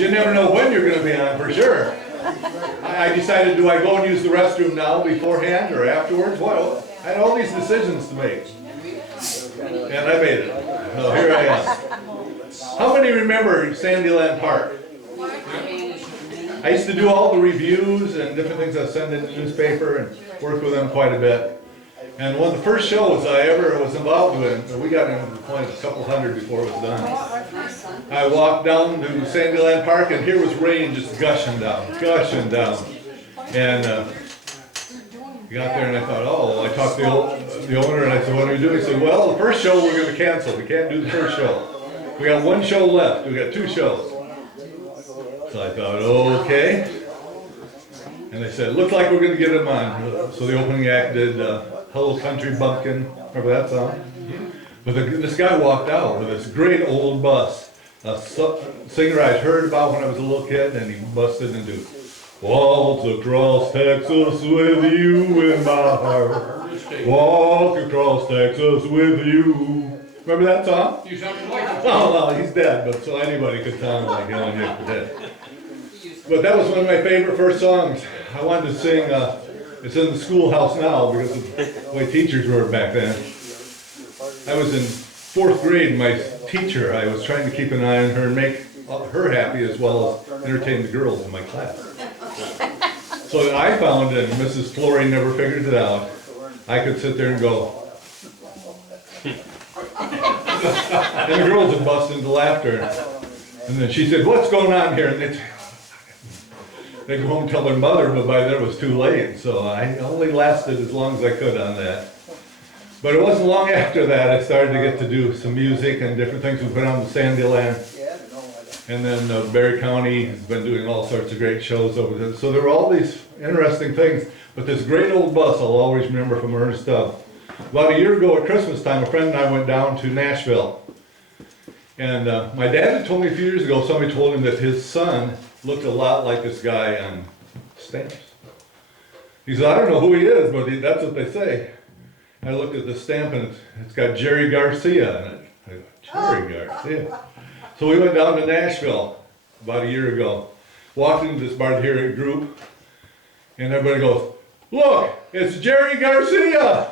because you never know when you're going to be on for sure. I decided, do I go and use the restroom now beforehand or afterwards? Well, I had all these decisions to make. And I made it. So here I am. How many remember Sandyland Park? I used to do all the reviews and different things I send in the newspaper and work with them quite a bit. And one of the first shows I ever was involved with, we got into the point of a couple hundred before it was done. I walked down to Sandyland Park and here was rain just gushing down. And got there and I thought, oh, I talked to the owner and I said, what are we doing? He said, well, the first show we're going to cancel. We can't do the first show. We got one show left. We got 2 shows. So I thought, okay. And they said, looks like we're going to get them on. So the opening act did Hello Country Bumpkin. Remember that song? But this guy walked out with this great old bus. A singer I'd heard about when I was a little kid, and he busted into waltz across Texas with you in my heart. Walk across Texas with you. Remember that song? You sounded like him. Oh, well, he's dead, but so anybody could sound like him when he's dead. But that was one of my favorite first songs. I wanted to sing, it's in the schoolhouse now because of the way teachers were back then. I was in 4th grade, my teacher, I was trying to keep an eye on her and make her happy as well as entertain the girls in my class. So I found, and Mrs. Flory never figured it out, I could sit there and go, and the girls would bust into laughter. And then she said, what's going on here? And they'd go home and tell their mother, but by then it was too late. So I only lasted as long as I could on that. But it wasn't long after that I started to get to do some music and different things. We put on the Sandyland. And then Barry County has been doing all sorts of great shows over there. So there were all these interesting things. But this great old bus I'll always remember from Ernest Tubb. About a year ago at Christmas time, a friend and I went down to Nashville. And my dad had told me a few years ago, somebody told him that his son looked a lot like this guy on stamps. He said, I don't know who he is, but that's what they say. I looked at the stamp and it's got Jerry Garcia in it. I go, Jerry Garcia. So we went down to Nashville about a year ago, walked into this Barcroft group, and everybody goes, look, it's Jerry Garcia!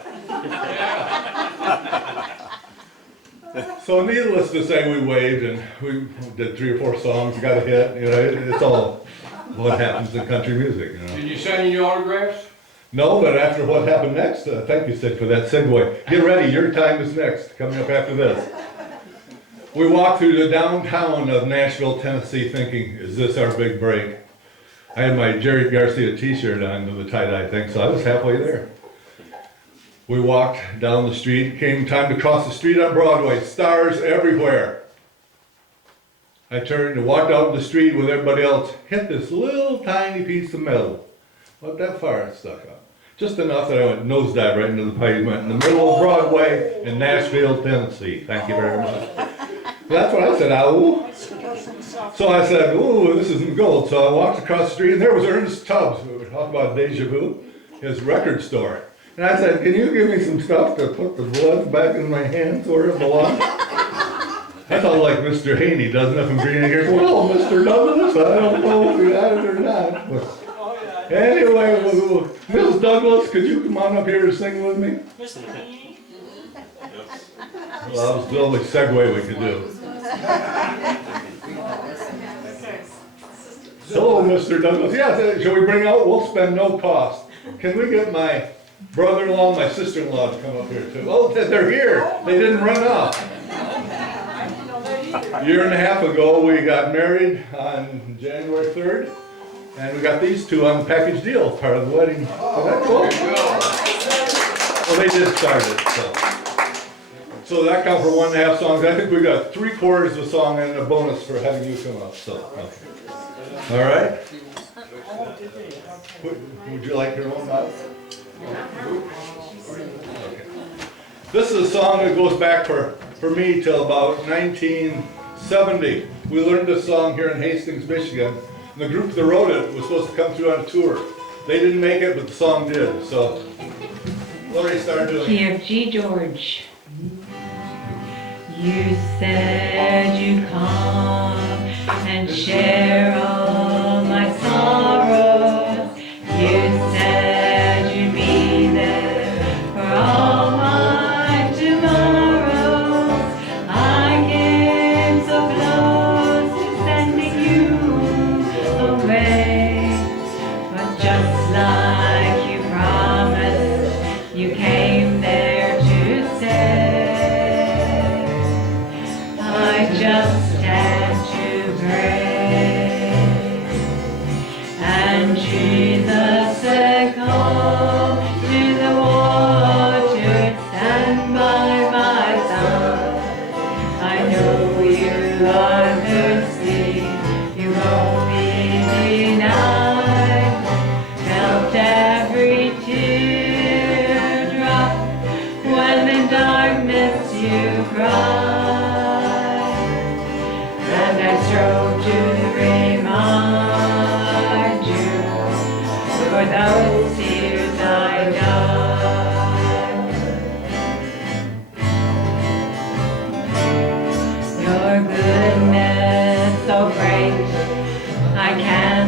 So needless to say, we waved and we did 3 or 4 songs, got a hit. You know, it's all what happens in country music. You know. Did you sign any autographs? No, but after what happened next, thank you, Sid, for that segue. Get ready, your time is next, coming up after this. We walked through the downtown of Nashville, Tennessee, thinking, is this our big break? I had my Jerry Garcia t-shirt on with the tie-dye thing, so I was halfway there. We walked down the street, came time to cross the street on Broadway, stars everywhere. I turned and walked out the street with everybody else, hit this little tiny piece of metal. Not that far it stuck up. Just enough that I went nosedive right into the pavement in the middle of Broadway in Nashville, Tennessee. Thank you very much. That's what I said, ow. So I said, ooh, this isn't gold. So I walked across the street and there was Ernest Tubbs. We were talking about deja vu, his record store. And I said, can you give me some stuff to put the blood back in my hands where it belongs? I felt like Mr. Haney does nothing green here. Well, Mr. Douglas, I don't know if you had it or not. But anyway, Miss Douglas, could you come on up here and sing with me? Mr. Haney? Well, that was the only segue we could do. Hello, Mr. Douglas. Yeah, shall we bring out? We'll spend no cost. Can we get my brother-in-law, my sister-in-law to come up here too? Oh, they're here. They didn't run off. A year and a half ago, we got married on January 3rd, and we got these two on the package deal, part of the wedding. Is that cool? Well, they did start it, so that counts for 1.5 songs. I think we got 3/4 of a song and a bonus for having you come up. So, okay. All right. Would you like your own mouth? Okay. This is a song that goes back for me till about 1970. We learned this song here in Hastings, Michigan. And the group that wrote it was supposed to come through on a tour. They didn't make it, but the song did. So, Lori started doing it. Key of G, George. You said you'd come and share I can't